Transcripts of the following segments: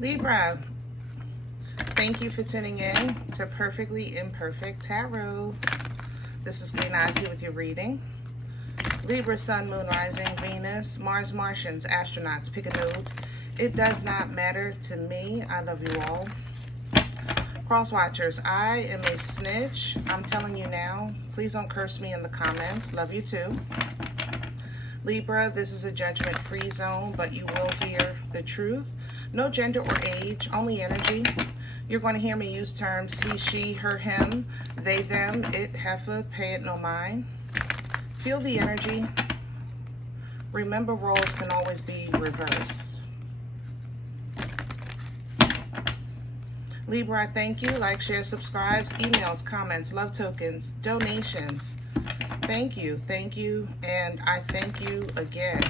Libra, thank you for tuning in to Perfectly Imperfect Tarot. This is Green Eyes here with your reading. Libra, Sun, Moon, Rising, Venus, Mars, Martians, astronauts, pick a node. It does not matter to me. I love you all. Cross watchers, I am a snitch. I'm telling you now. Please don't curse me in the comments. Love you too. Libra, this is a judgment-free zone, but you will hear the truth. No gender or age, only energy. You're going to hear me use terms he, she, her, him, they, them, it, heifer, pay it no mind. Feel the energy. Remember, roles can always be reversed. Libra, I thank you. Like, share, subscribes, emails, comments, love tokens, donations. Thank you, and I thank you again.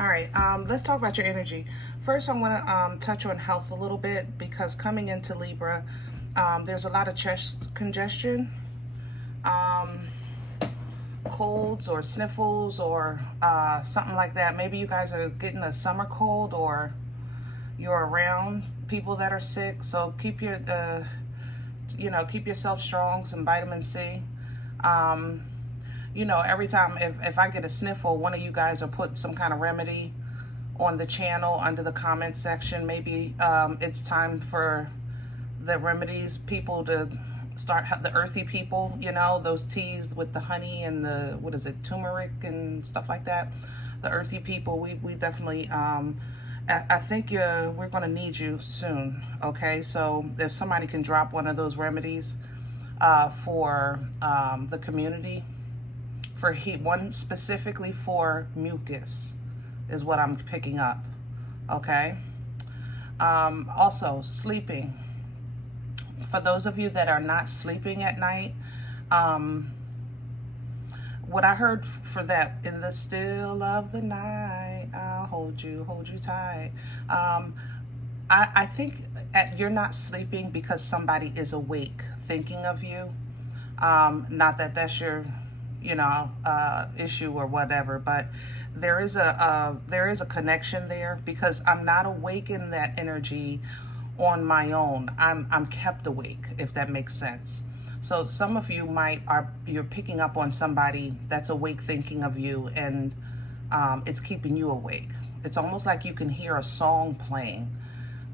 All right, let's talk about your energy. First, I want to touch on health a little bit, because coming into Libra, there's a lot of chest congestion, colds or sniffles or something like that. Maybe you guys are getting a summer cold, or you're around people that are sick. So keep your, keep yourself strong. Some vitamin C. Every time if I get a sniffle, one of you guys will put some kind of remedy on the channel under the comment section. Maybe it's time for the remedies people to start, the earthy people, those teas with the honey and the, what is it, turmeric and stuff like that. The earthy people, we definitely, I think we're going to need you soon, okay? So if somebody can drop one of those remedies for the community, for heat, one specifically for mucus is what I'm picking up, okay? Also, sleeping. For those of you that are not sleeping at night, what I heard for that, in the still of the night, I'll hold you tight. I think you're not sleeping because somebody is awake thinking of you. Not that that's your, issue or whatever, but there is a connection there, because I'm not awake in that energy on my own. I'm kept awake, if that makes sense. So some of you you're picking up on somebody that's awake thinking of you, and it's keeping you awake. It's almost like you can hear a song playing,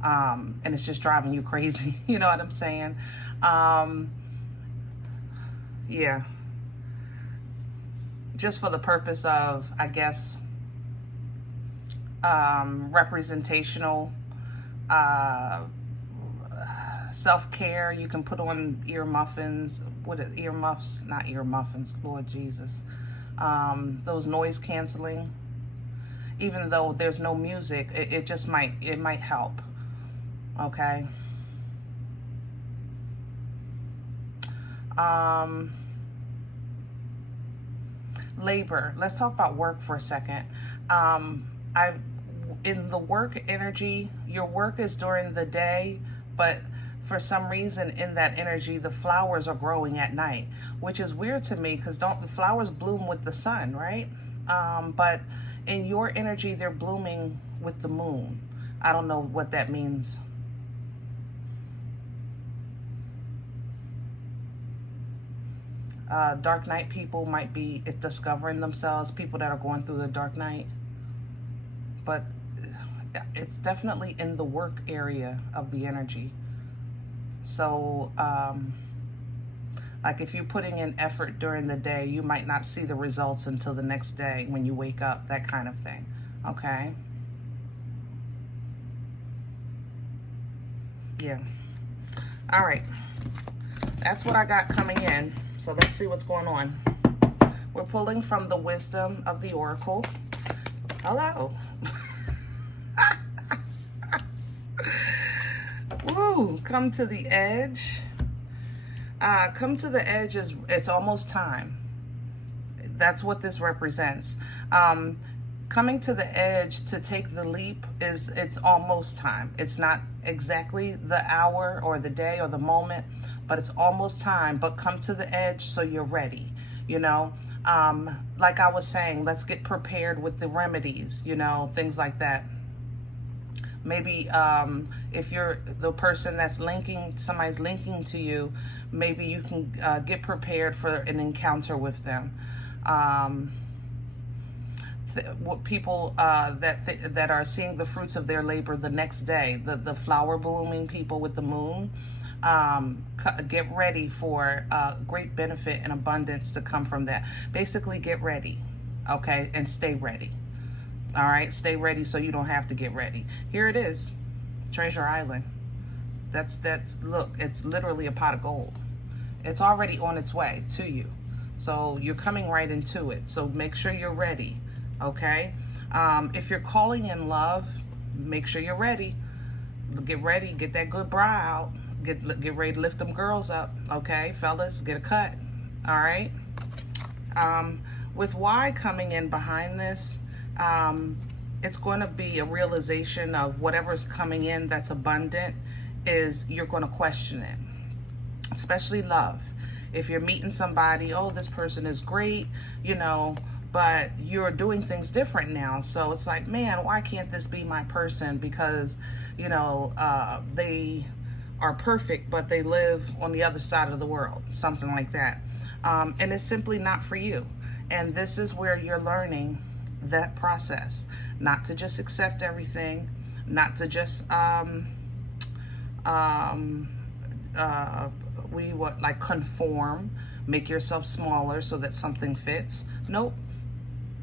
and it's just driving you crazy. You know what I'm saying? Yeah. Just for the purpose of, I guess, representational self-care. You can put on ear muffins. Earmuffs? Not ear muffins, Lord Jesus. Those noise canceling. Even though there's no music, it just might help. Okay. Labor. Let's talk about work for a second. In the work energy, your work is during the day, but for some reason in that energy, the flowers are growing at night, which is weird to me, because the flowers bloom with the sun, right? But in your energy, they're blooming with the moon. I don't know what that means. Dark night people might be discovering themselves, people that are going through the dark night. But it's definitely in the work area of the energy. So, like if you're putting in effort during the day, you might not see the results until the next day when you wake up, that kind of thing, okay? Yeah. All right. That's what I got coming in. So let's see what's going on. We're pulling from the wisdom of the oracle. Hello. Woo, come to the edge. Come to the edge it's almost time. That's what this represents. Coming to the edge to take the leap it's almost time. It's not exactly the hour or the day or the moment, but it's almost time. But come to the edge so you're ready, Like I was saying, let's get prepared with the remedies, you know, things like that. Maybe if you're the person that's linking, somebody's linking to you, maybe you can get prepared for an encounter with them. People that are seeing the fruits of their labor the next day, the flower blooming people with the moon, get ready for great benefit and abundance to come from that. Basically, get ready, okay, and stay ready. All right, stay ready so you don't have to get ready. Here it is, Treasure Island. That's look, it's literally a pot of gold. It's already on its way to you. So you're coming right into it. So make sure you're ready, okay? If you're calling in love, make sure you're ready. Get ready, get that good bra out. Get ready to lift them girls up, okay? Fellas, get a cut, all right? With Y coming in behind this, it's going to be a realization of whatever's coming in that's abundant is you're going to question it, especially love. If you're meeting somebody, oh, this person is great, you know, but you're doing things different now. So it's like, man, why can't this be my person? Because, you know, they are perfect, but they live on the other side of the world, something like that. And it's simply not for you. And this is where you're learning that process, not to just accept everything, not to just conform, make yourself smaller so that something fits. Nope.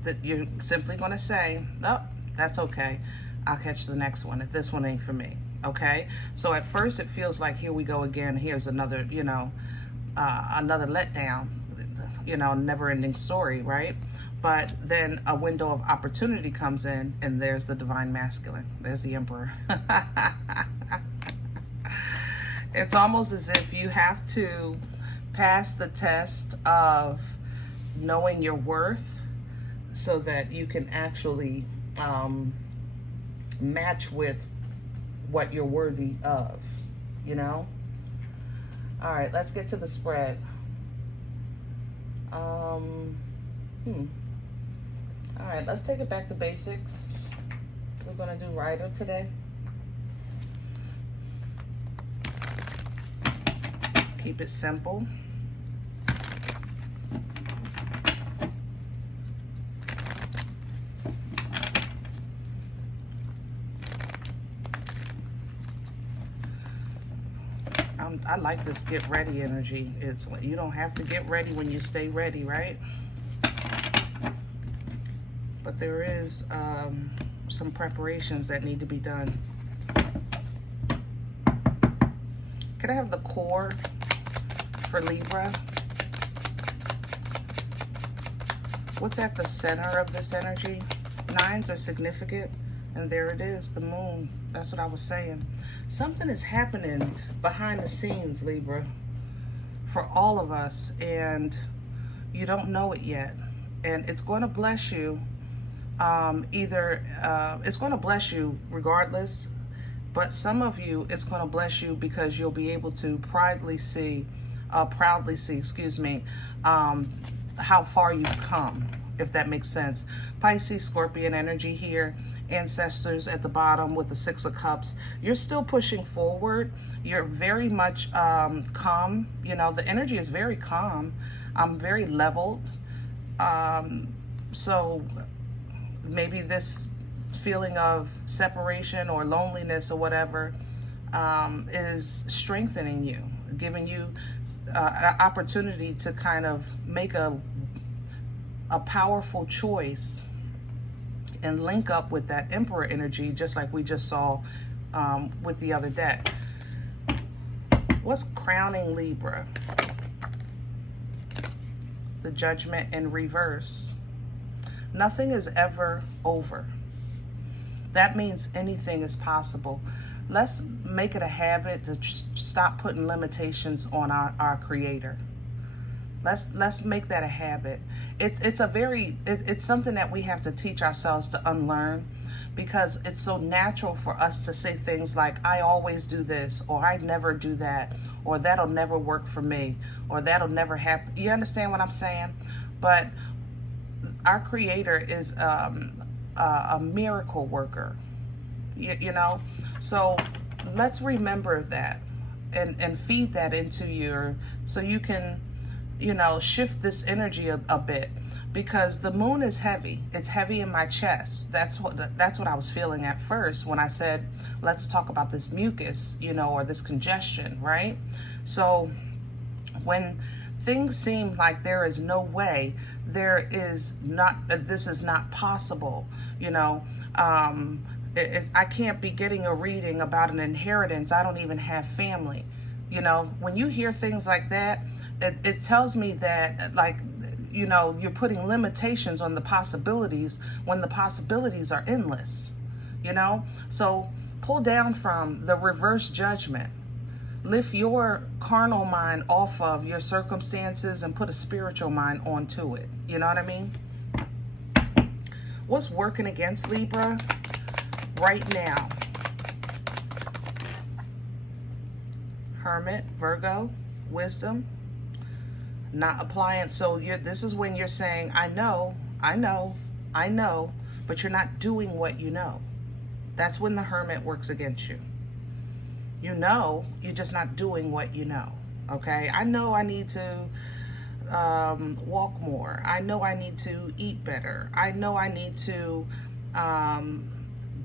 That you're simply going to say, oh, that's okay, I'll catch the next one if this one ain't for me. Okay, so at first it feels like, here we go again, here's another, you know, another letdown, you know, never-ending story, right? But then a window of opportunity comes in, and there's the divine masculine. There's the Emperor. It's almost as if you have to pass the test of knowing your worth so that you can actually match with what you're worthy of, you know? All right, let's get to the spread. All right, let's take it back to basics. We're gonna do Rider today. Keep it simple. I like this get ready energy. It's like you don't have to get ready when you stay ready, right? But there is some preparations that need to be done. Could I have the core for Libra? What's at the center of this energy? Nines are significant, and there it is, the moon. That's what I was saying. Something is happening behind the scenes, Libra, for all of us, and you don't know it yet. And it's going to bless you. It's going to bless you regardless, but some of you, it's going to bless you because you'll be able to proudly see, how far you've come, if that makes sense. Pisces, Scorpion energy here. Ancestors at the bottom with the Six of Cups. You're still pushing forward. You're very much calm. You know, the energy is very calm. Very leveled. So maybe this feeling of separation or loneliness or whatever is strengthening you, giving you an opportunity to kind of make a powerful choice and link up with that Emperor energy, just like we just saw with the other deck. What's crowning Libra? The Judgment in reverse. Nothing is ever over. That means anything is possible. Let's make it a habit to stop putting limitations on our Creator. Let's make that a habit. It's something that we have to teach ourselves to unlearn, because it's so natural for us to say things like, I always do this, or I never do that, or that'll never work for me, or that'll never happen. You understand what I'm saying? But our creator is a miracle worker, you know? So let's remember that and feed that into your, so you can, you know, shift this energy a bit, because the moon is heavy. It's heavy in my chest. That's what I was feeling at first when I said, let's talk about this mucus, you know, or this congestion, right? So when things seem like there is no way, there is not, this is not possible, you know, I can't be getting a reading about an inheritance. I don't even have family. You know, when you hear things like that, it tells me that, like, you know, you're putting limitations on the possibilities when the possibilities are endless, you know? So pull down from the reverse judgment. Lift your carnal mind off of your circumstances and put a spiritual mind onto it. You know what I mean? What's working against Libra right now? Hermit, Virgo, wisdom, not applying. So this is when you're saying, I know, but you're not doing what you know. That's when the Hermit works against you. You know, you're just not doing what you know. Okay, I know I need to walk more. I know I need to eat better. I know I need to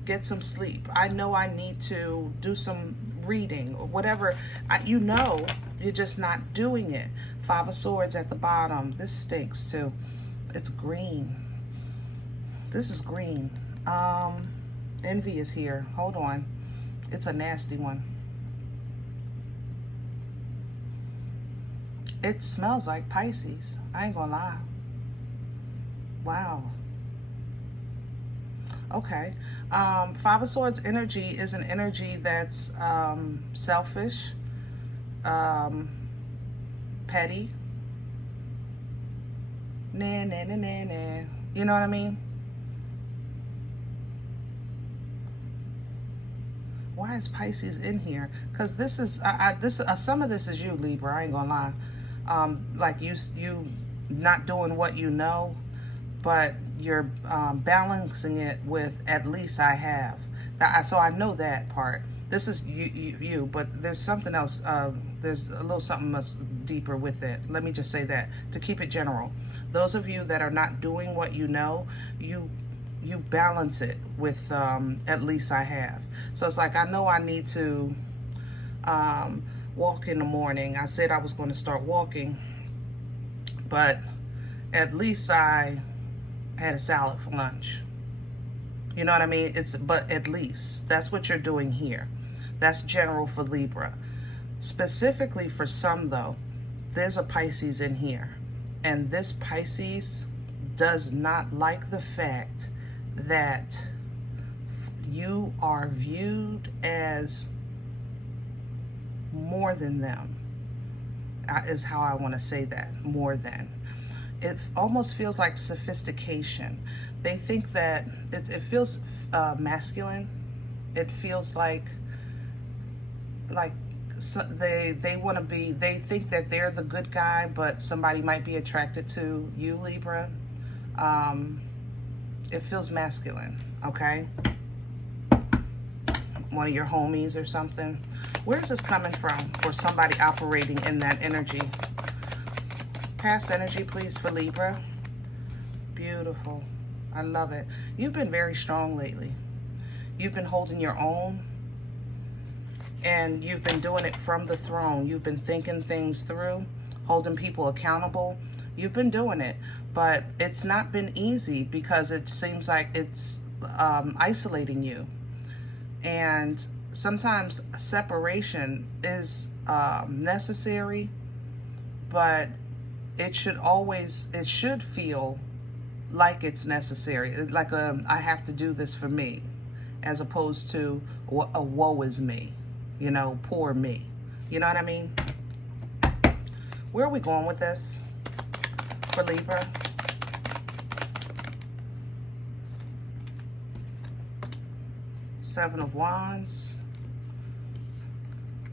get some sleep. I know I need to do some reading or whatever. You know, you're just not doing it. Five of Swords at the bottom. This stinks too. It's green. This is green. Envy is here. Hold on. It's a nasty one. It smells like Pisces. I ain't gonna lie. Wow. Okay. Five of Swords energy is an energy that's selfish, petty. Nah. You know what I mean? Why is Pisces in here? Because this is some of this is you, Libra. I ain't gonna lie. Like you not doing what you know, but you're balancing it with at least I have. So I know that part. This is you, but there's something else. There's a little something else deeper with it. Let me just say that to keep it general. Those of you that are not doing what you know, you balance it with at least I have. So it's like, I know I need to walk in the morning. I said I was going to start walking, but at least I had a salad for lunch. You know what I mean? But at least that's what you're doing here. That's general for Libra. Specifically for some though, there's a Pisces in here, and this Pisces does not like the fact that you are viewed as more than them, is how I want to say that. More than. It almost feels like sophistication. They think that it feels masculine. It feels like so they want to be, they think that they're the good guy, but somebody might be attracted to you, Libra. It feels masculine, okay? One of your homies or something. Where is this coming from for somebody operating in that energy? Past energy, please, for Libra. Beautiful. I love it. You've been very strong lately. You've been holding your own, and you've been doing it from the throne. You've been thinking things through, holding people accountable. You've been doing it, but it's not been easy because it seems like it's isolating you. And sometimes separation is necessary, but it should feel like it's necessary. Like I have to do this for me, as opposed to a woe is me, you know, poor me. You know what I mean? Where are we going with this for Libra? Seven of Wands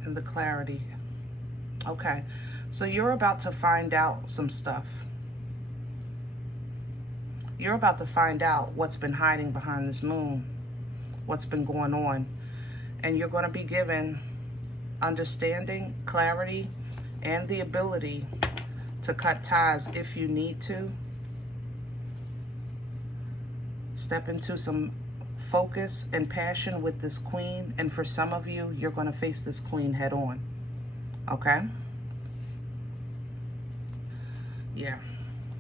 and the clarity. Okay, so you're about to find out some stuff. You're about to find out what's been hiding behind this moon, what's been going on. And you're going to be given understanding, clarity, and the ability to cut ties if you need to. Step into some focus and passion with this queen. And for some of you, you're going to face this queen head on. Okay? Yeah.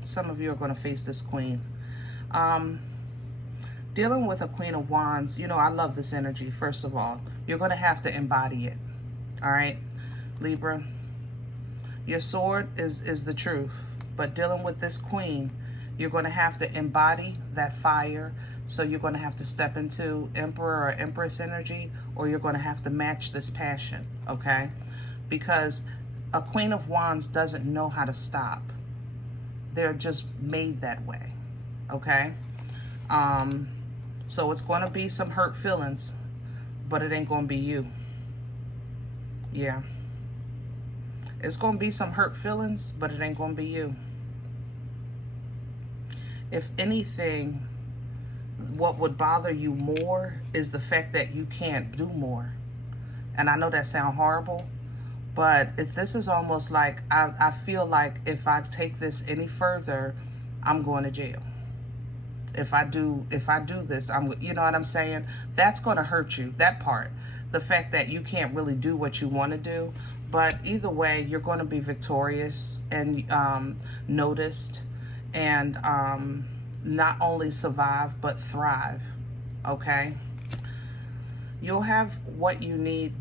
Some of you are going to face this queen. Dealing with a Queen of Wands, you know, I love this energy, first of all. You're going to have to embody it. All right? Libra, your sword is the truth. But dealing with this queen, you're going to have to embody that fire. So you're going to have to step into Emperor or Empress energy, or you're going to have to match this passion, okay? Because a Queen of Wands doesn't know how to stop. They're just made that way, okay? So it's going to be some hurt feelings, but it ain't going to be you. Yeah. It's going to be some hurt feelings, but it ain't going to be you. If anything, what would bother you more is the fact that you can't do more. And I know that sounds horrible, but if this is almost like, I feel like if I take this any further, I'm going to jail. If I do this, you know what I'm saying? That's going to hurt you, that part. The fact that you can't really do what you want to do. But either way, you're going to be victorious and noticed, and not only survive, but thrive, okay? You'll have what you need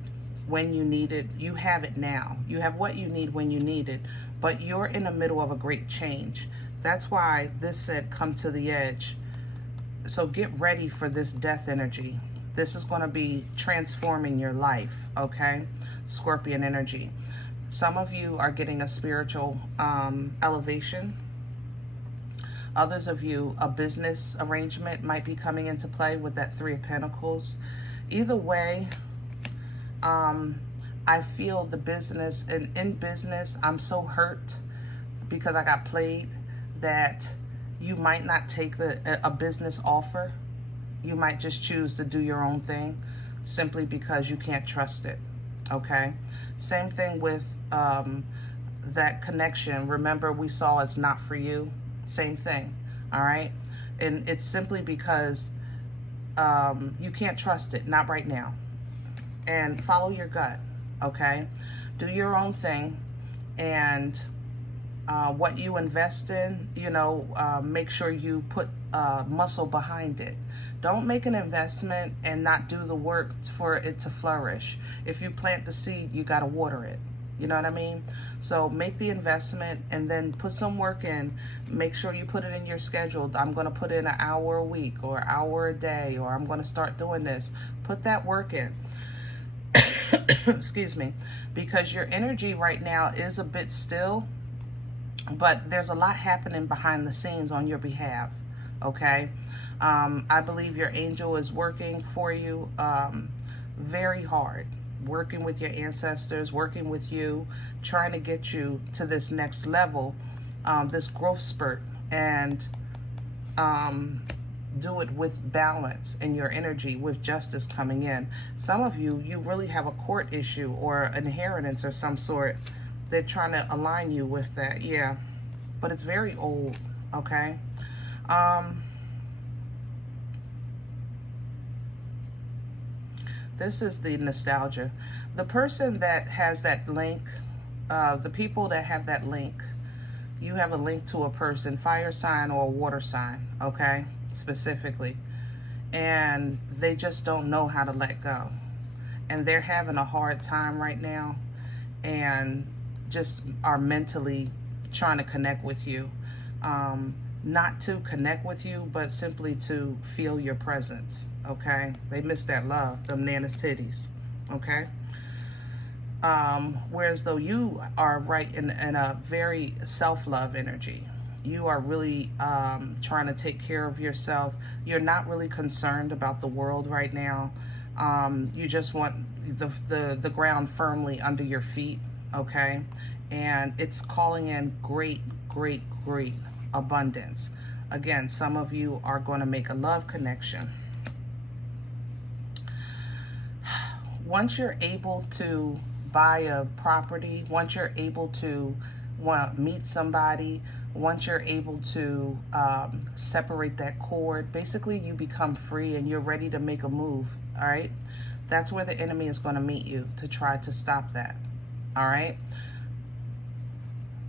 when you need it. You have it now. You have what you need when you need it, but you're in the middle of a great change. That's why this said, come to the edge. So get ready for this death energy. This is going to be transforming your life, okay? Scorpion energy. Some of you are getting a spiritual elevation. Others of you, a business arrangement might be coming into play with that Three of Pentacles. Either way, I feel the business, and in business, I'm so hurt because I got played that you might not take a business offer. You might just choose to do your own thing simply because you can't trust it, okay? Same thing with that connection. Remember, we saw it's not for you. Same thing, all right? And it's simply because you can't trust it, not right now. And follow your gut, okay? Do your own thing, and what you invest in, you know, make sure you put muscle behind it. Don't make an investment and not do the work for it to flourish. If you plant the seed, you got to water it. You know what I mean? So make the investment and then put some work in. Make sure you put it in your schedule. I'm going to put in an hour a week or an hour a day, or I'm going to start doing this. Put that work in. Excuse me. Because your energy right now is a bit still, but there's a lot happening behind the scenes on your behalf, okay? I believe your angel is working for you very hard, working with your ancestors, working with you, trying to get you to this next level, this growth spurt, and do it with balance in your energy, with justice coming in. Some of you, you really have a court issue or an inheritance or some sort. They're trying to align you with that, yeah. But it's very old, okay? This is the nostalgia. The person that has that link, the people that have that link, you have a link to a person, fire sign or a water sign, okay? Specifically. And they just don't know how to let go. And they're having a hard time right now, and just are mentally trying to connect with you. Not to connect with you, but simply to feel your presence, okay? They miss that love, them Nana's titties, okay? Whereas though you are right in a very self-love energy. You are really trying to take care of yourself. You're not really concerned about the world right now. You just want the ground firmly under your feet, okay? And it's calling in great, great, great abundance. Again, some of you are going to make a love connection. Once you're able to buy a property, once you're able to meet somebody, once you're able to separate that cord, basically you become free and you're ready to make a move, all right? That's where the enemy is going to meet you to try to stop that, all right?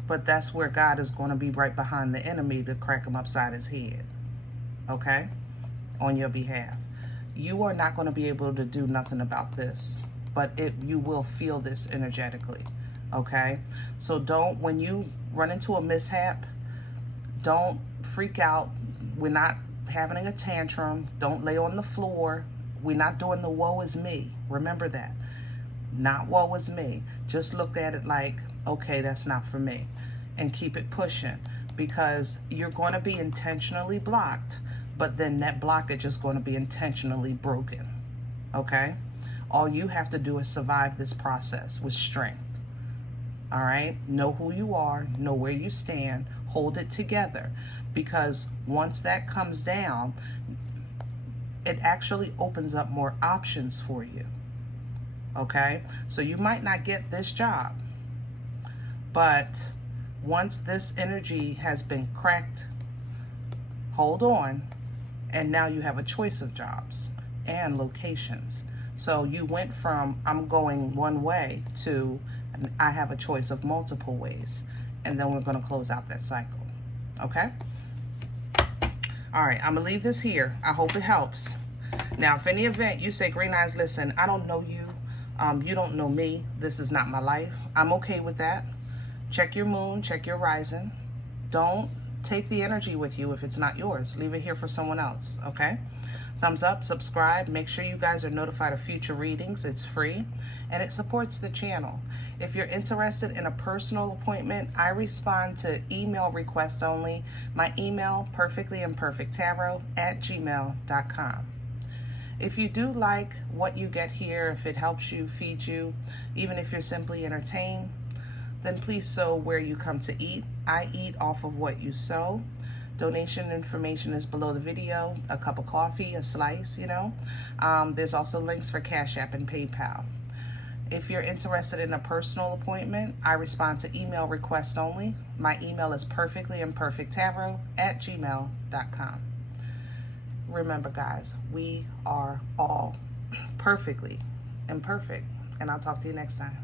But that's where God is going to be right behind the enemy to crack him upside his head, okay, on your behalf. You are not going to be able to do nothing about this, but you will feel this energetically, okay? So don't, when you run into a mishap, don't freak out. We're not having a tantrum. Don't lay on the floor. We're not doing the woe is me. Remember that. Not woe is me. Just look at it like, okay, that's not for me, and keep it pushing, because you're going to be intentionally blocked, but then that blockage is going to be intentionally broken, okay? All you have to do is survive this process with strength, all right? Know who you are, know where you stand, hold it together, because once that comes down, it actually opens up more options for you, okay? So you might not get this job, but once this energy has been cracked, hold on, and now you have a choice of jobs and locations. So you went from I'm going one way to I have a choice of multiple ways, and then we're going to close out that cycle, okay? All right, I'm going to leave this here. I hope it helps. Now, if any event you say, Green Eyes, listen, I don't know you, you don't know me, this is not my life, I'm okay with that. Check your moon, check your rising. Don't take the energy with you if it's not yours. Leave it here for someone else, okay? Thumbs up, subscribe. Make sure you guys are notified of future readings. It's free, and it supports the channel. If you're interested in a personal appointment, I respond to email requests only. My email, perfectlyimperfecttarot@gmail.com. If you do like what you get here, if it helps you, feeds you, even if you're simply entertained, then please sow where you come to eat. I eat off of what you sow. Donation information is below the video. A cup of coffee, a slice, you know. There's also links for CashApp and PayPal. If you're interested in a personal appointment, I respond to email requests only. My email is perfectlyimperfecttarot@gmail.com. Remember, guys, we are all perfectly imperfect, and I'll talk to you next time.